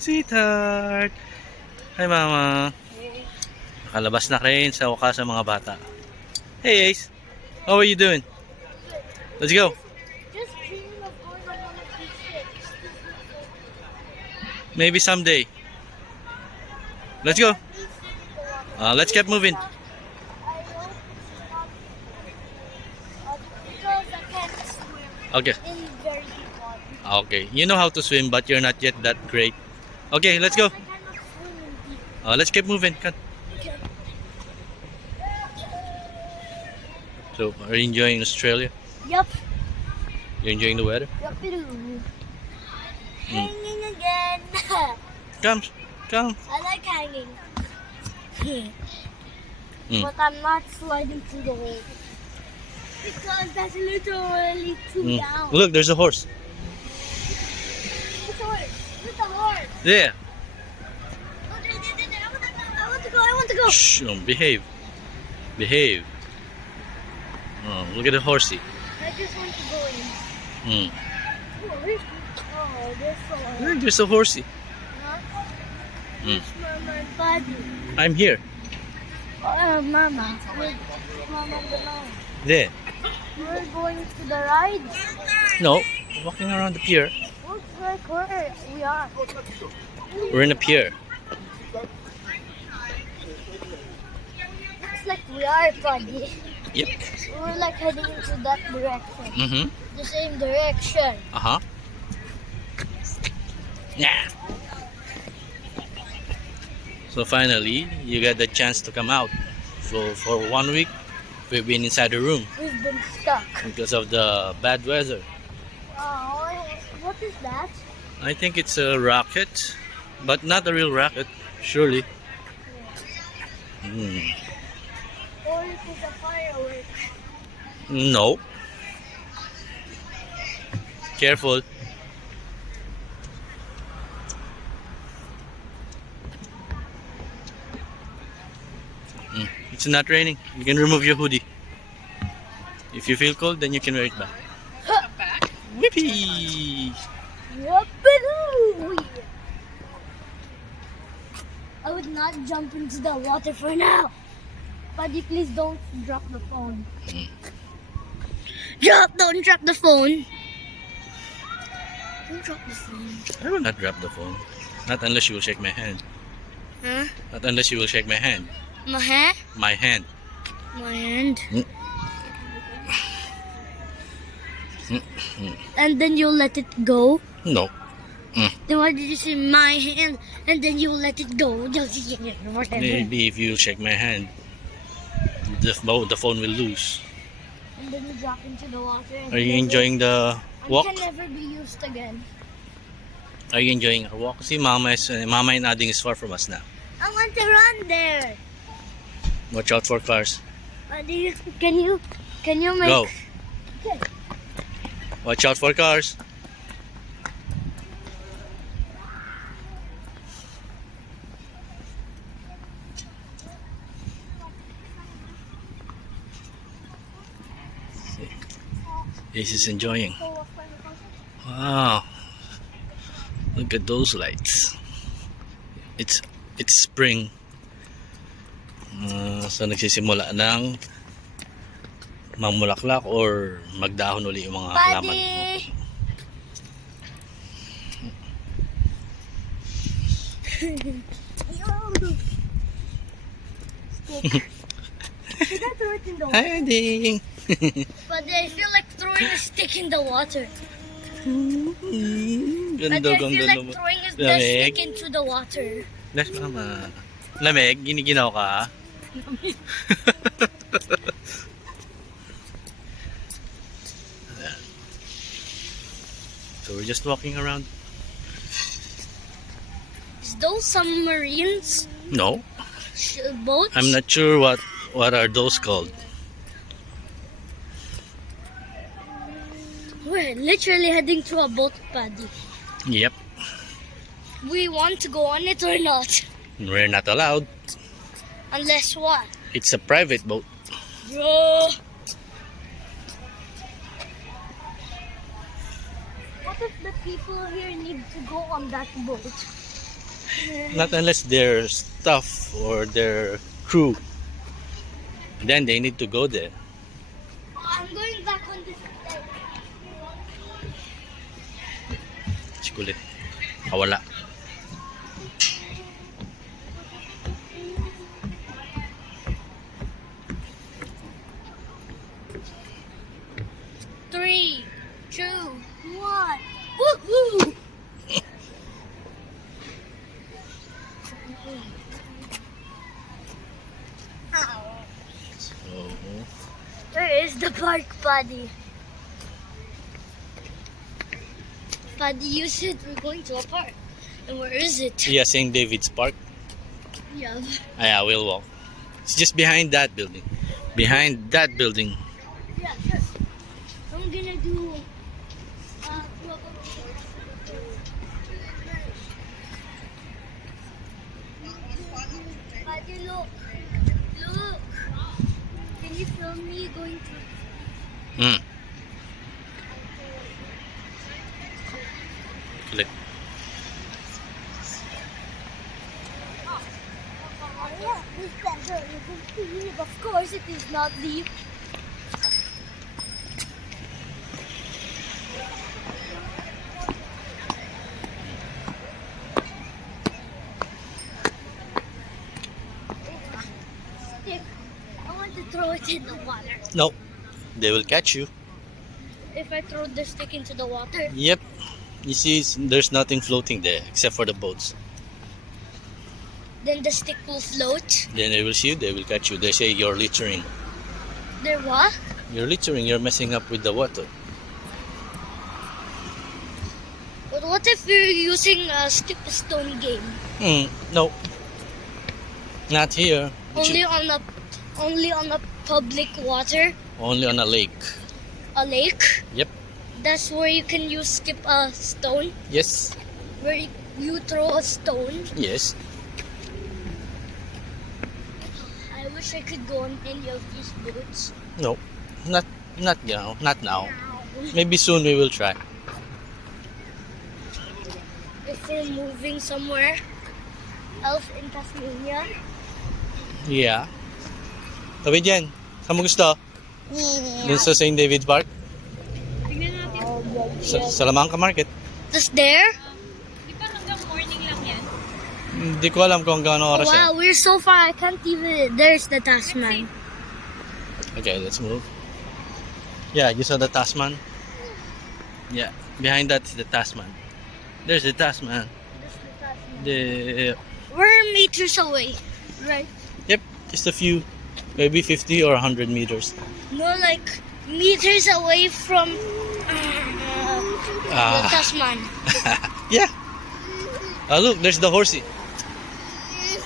sweetheart. Hi, mama. Hey. Nakalabas na rin sa wakas sa mga bata. Hey, Ace. How are you doing? Let's go. Just dreaming of going on one of these trips. Maybe someday. Let's go. Let's keep moving. I hope because I can't swim Okay. in very deep water. Okay. You know how to swim, but you're not yet that great. Okay, let's go. I cannot swim in deep. Let's keep moving. Come. Okay. So, are you enjoying Australia? Yup. You're enjoying the weather? Yup-a-doo. Hanging again. Come. Come. I like hanging. Mm. But I'm not sliding through the hole. Because that's literally too down. Look, there's a horse. Which horse? Where's the horse? There. Oh, there. I want to go. I want to go. Shh. Behave. Behave. Oh, look at the horsey. I just want to go in. Mm. Oh, there's so Look, there's a horsey. Mm. Mama, buddy. I'm here. Oh, Mama. Where's Mama belong? There. We're going to the ride. No, walking around the pier. Looks like where we are. We're in a pier. Looks like we are, buddy. Yep. We're like heading into that direction. Mm-hmm. The same direction. Uh-huh. Yeah. So finally, you got the chance to come out. So for 1 week, we've been inside the room We've been stuck. because of the bad weather. Oh, what is that? I think it's a rocket, but not a real rocket, surely. Hmm. Or is it a firework? No. Careful. It's not raining. You can remove your hoodie. If you feel cold, then you can wear it back. Whippy! Yup-a-doo! I would not jump into the water for now. Buddy, please don't drop the phone. Don't drop the phone. Don't drop the phone. I will not drop the phone. Not unless you will shake my hand. Huh? Not unless you will shake my hand. My hand? My hand. My hand. Mm. And then you'll let it go? No. Then why did you say my hand and then you'll let it go? Whatever. Maybe if you shake my hand, the phone will lose. And then you drop into the water. And Are you enjoying the and walk? can never be used again. Are you enjoying our walk? See, Mama and Ading is far from us now. I want to run there. Watch out for cars. Buddy, can you make? Go. Okay. Watch out for cars. This is enjoying. Wow. Look at those lights. It's spring. So nagsisimula ng mamulaklak or magdahon uli yung mga halaman. Buddy. Stick. Should I throw it in the water? Hi, Ding. Buddy, I feel like throwing a stick in the water. Ganda, Buddy, I feel ganda like naman. throwing the Lamig. stick into the water. Lash, Mama. Lamig, giniginaw ka. So we're just walking around. Is those submarines? No, Boats? I'm not sure what are those called. We're literally heading to a boat, Buddy. Yep, We want to go on it or not? we're not allowed. Unless what? It's a private boat. Bro. What if the people here need to go on that boat? Not unless they're staff or their crew. Then they need to go there. I'm going back on this side. Sikulit. Kawala. Three, two, one. Woohoo! So, Where is the park, Paddy? Paddy, you said we're going to a park. And where is it? yeah, St. David's Park. Yeah. Yeah, we'll walk. It's just behind that building. Behind that building. Yeah, sure. I'm gonna do Paddy, look. Look. Can you film me going to Hmm. Click. yeah, this better. Of course it is not deep. Stick. I want to throw it in the water. No, they will catch you. If I throw the stick into the water, Yep. You see, there's nothing floating there except for the boats. then the stick will float. Then they will see you, they will catch you. They say you're littering. There what? You're littering, you're messing up with the water. But what if we're using a skip a stone game? No. Not here. Only on a public water, Only on a lake. a lake. Yep. That's where you can use skip a stone. Yes. Where you throw a stone. Yes. I wish I could go on any of these boats. No. Not now. Not now. Maybe soon we will try. If we're moving somewhere else in Tasmania. Yeah. Tabi dyan. Saan mo gusto? Dun sa St. David's Park? Sa Salamanca Market. That's there? Di ba hanggang morning lang yan? Hindi ko alam kung gaano Oh, oras wow, yan. we're so far. I can't even. There's the Tasman. Okay, let's move. Yeah, you saw the Tasman? Yeah, behind that is the Tasman. There's the Tasman. The We're meters away, right? Yep, just a few, maybe 50 or 100 meters. No, like meters away from the Ah, Tasman. yeah. Oh, look, there's the horsey.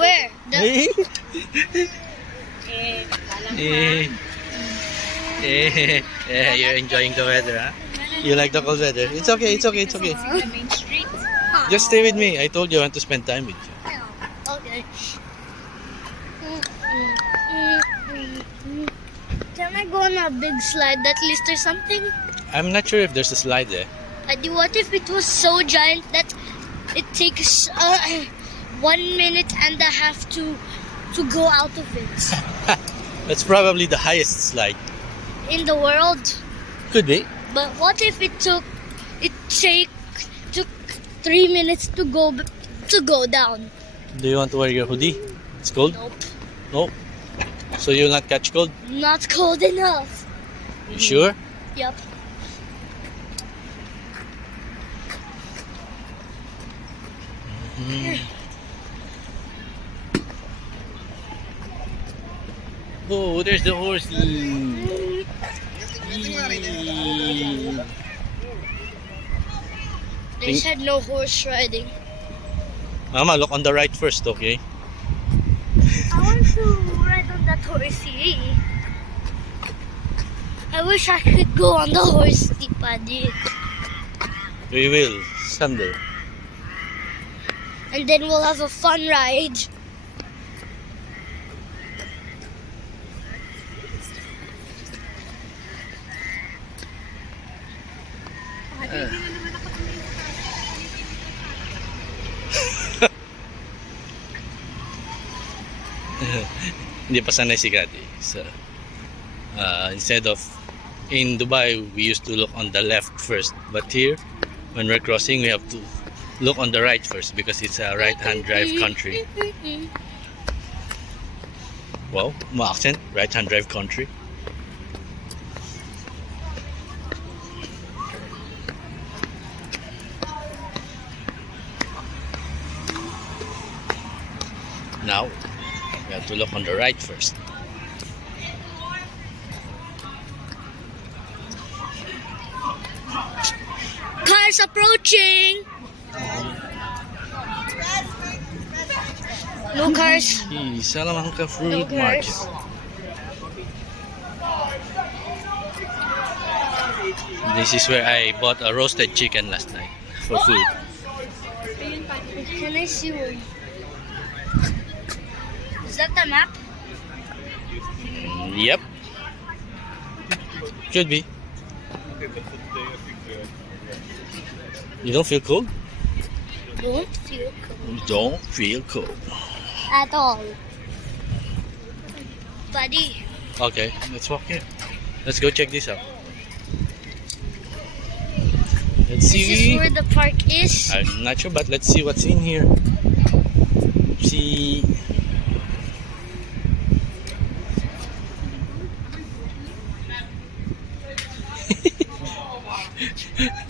Where? The, Hey. Eh, You're enjoying the weather, huh? You like the cold weather? It's okay, it's okay, it's okay. the main street. Just stay with me. I told you I want to spend time with you. okay. Can I go on a big slide that least or something? I'm not sure if there's a slide there. What if it was so giant that it takes 1 minute and a half to go out of it That's probably the highest slide. in the world? Could be. But what if it took 3 minutes to go down? Do you want to wear your hoodie? It's cold? Nope. No. So you'll not catch cold? Not cold enough. You sure? Yep. Oh, there's the horsey. They said no horse riding. Mama, look on the right first, okay? I want to ride on that horsey. I wish I could go on the horsey, Paddy. We will, someday. And then we'll have a fun ride. Hindi pa sanay si Gadi. So, instead of in Dubai, we used to look on the left first. But here, when we're crossing, we have to look on the right first because it's a right-hand drive country. Wow, my accent, right-hand drive country. Now, we have to look on the right first. Cars approaching. No cars. Salamanca Fruit No Market. cars. This is where I bought a roasted chicken last night for food. Can I see one? Is that the map? Yep. Should be. You don't feel cold? Don't feel cold You don't feel cold. at all. Buddy. Okay, let's walk here. Let's go check this out. Let's This is see. where the park is. I'm not sure, but let's see what's in here. See.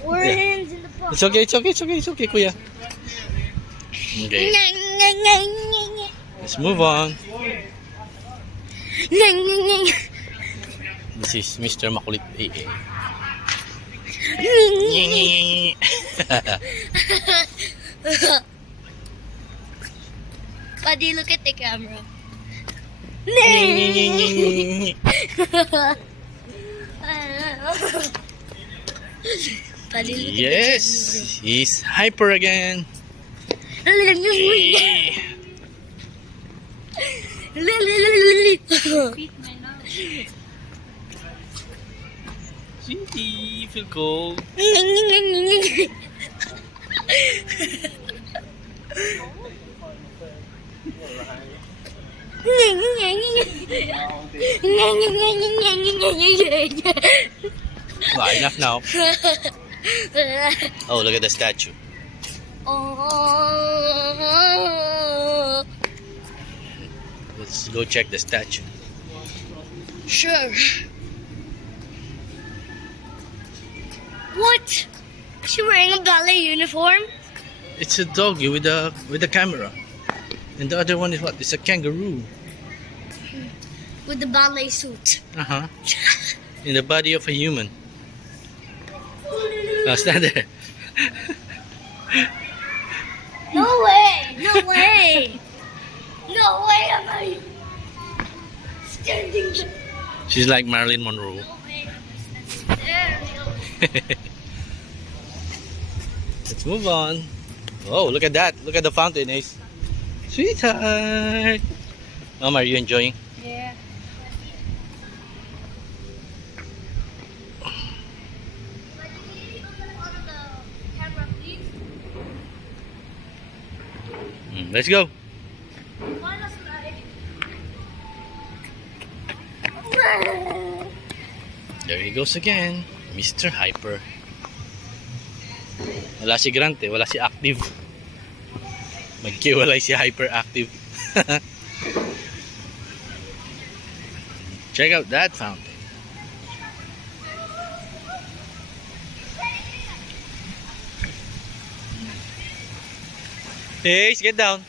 We're Yeah. in the park. It's okay, it's okay, it's okay, it's okay, kuya. Okay, let's move on. This is Mr. Makulit AA. Buddy, look at the camera. Buddy, look Yes, he's hyper again. at Feet na lang. See, feel cold. Ah, enough now. Oh, look at the statue. Oh, Let's go check the statue. sure. What? Is she wearing a ballet uniform? It's a doggy with a camera, and the other one is what? It's a kangaroo. With the ballet suit. In the body of a human. Oh, stand there. No way! No way! No way am I standing there. She's like Marilyn Monroe. No way am I standing there. Let's move on. Oh, look at that. Look at the fountain, Ace. Sweetheart. Mom, are you enjoying? Yeah. Let's go. There he goes again. Mr. Hyper. Wala si Grant eh. Wala si Active. Magkiwalay si Hyperactive. Check out that fountain. Hey, get down.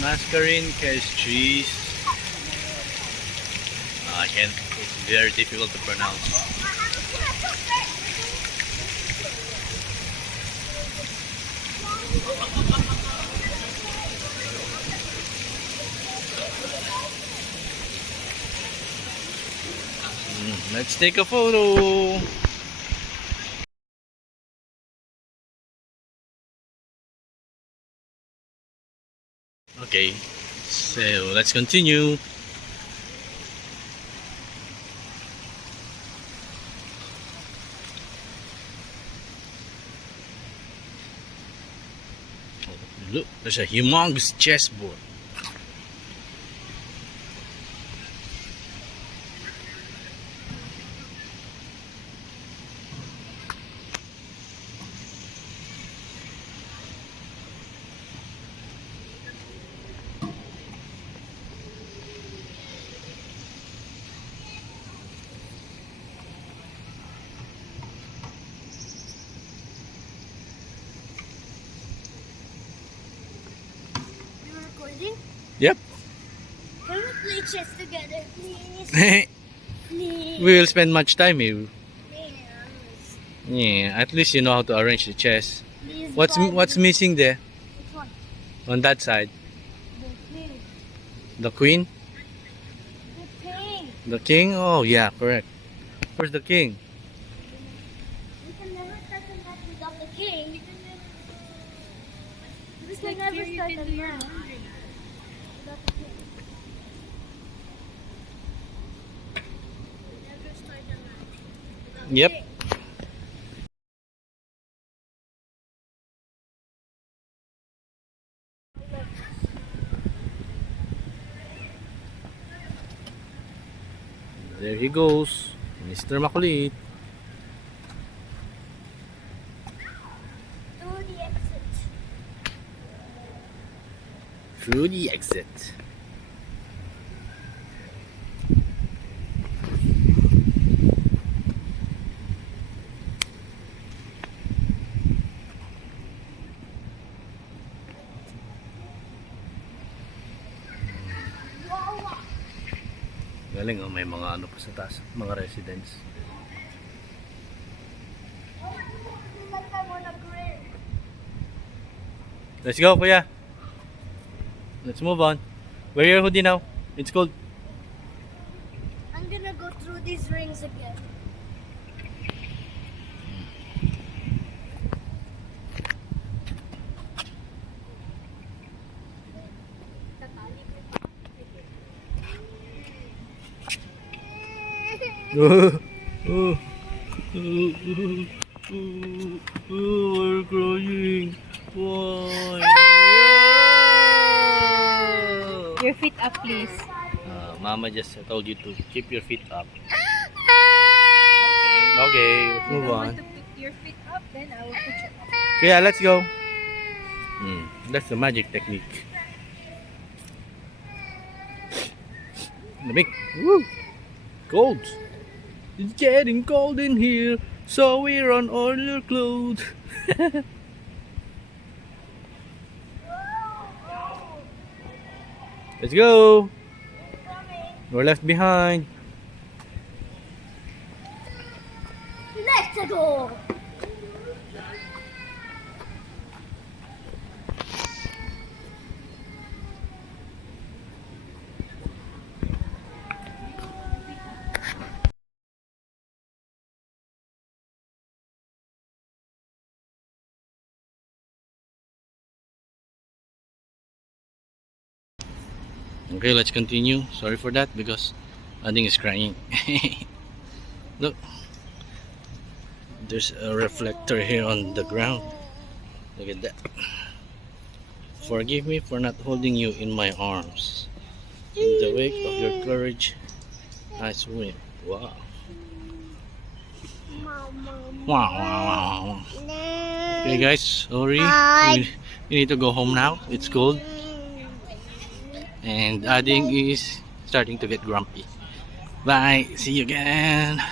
Mascarin Castries. I can't. It's very difficult to pronounce. Let's take a photo. Okay, so let's continue. Look, there's a humongous chessboard. You're recording? Yep. Can we play chess together, please? We Please. will spend much time here. Please. Yeah, at least you know how to arrange the chess. Please, What's Bobby. missing there Which one? on that side? The king. The queen? The king. The king? Oh yeah, correct. Where's the king? We can never start a match without the king. We can never start a match without the king. Never start a match without the Yep. king. There he goes, Mr. Makulit. Through the exit. Through the exit. Wow. Galing oh, may mga ano pa sa taas, mga residents. Like I wanna grill. Let's go, kuya. Let's move on. Wear your hoodie now. It's cold. I'm gonna go through these rings again. Oh, oh, oh, we're crying. Why? Your feet up, please. Mama just told you to keep your feet up. Okay. Okay, let's If move you want on. to put your feet up, then I will put you up. Yeah, let's go. That's the magic technique. Lamig. Woo! Cold. It's getting cold in here, so we're on all your clothes. Let's go. We're left behind. Let's go. Okay, let's continue. Sorry for that because Ading is crying. Look, there's a reflector here on the ground. Look at that. Forgive me for not holding you in my arms. In the wake of your courage, I swim. Wow. Wow, wow, wow. Okay guys, sorry. We need to go home now. It's cold. And Ading is starting to get grumpy. Bye. See you again.